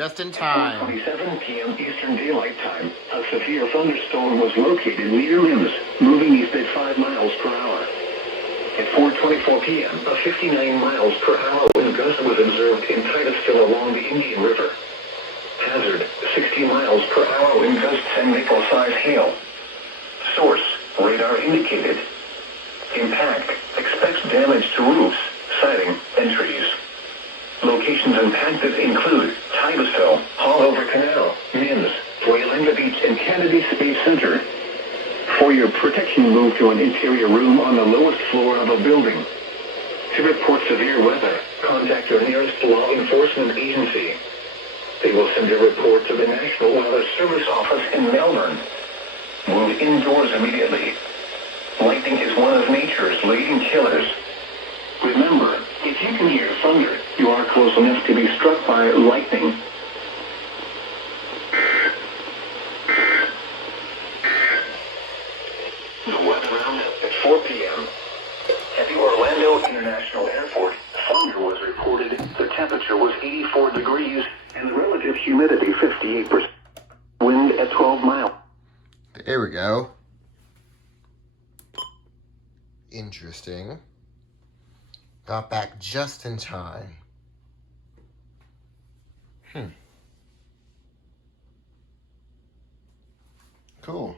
Just in time. At 4:27 p.m. Eastern Daylight Time, a severe thunderstorm was located near Mims, moving east at 5 miles per hour. At 4:24 p.m., a 59 miles per hour wind gust was observed in Titusville along the Indian River. Hazard, 60 miles per hour wind gusts and nickel-size hail. Source, radar indicated. Impact, expects damage to roofs, siding, and trees. Locations impacted include Titusville, Haulover Canal, Mims, Waylander Beach, and Kennedy Space Center. For your protection, move to an interior room on the lowest floor of a building. To report severe weather, contact your nearest law enforcement agency. They will send a report to the National Weather Service office in Melbourne. Move indoors immediately. Lightning is one of nature's leading killers. Remember, if you can hear thunder, you are close enough to be struck by lightning. The weather roundup at 4 p.m. At the Orlando International Airport, thunder was reported. The temperature was 84 degrees and the relative humidity 58%. Wind at 12 miles. There we go. Interesting. Got back just in time. Cool.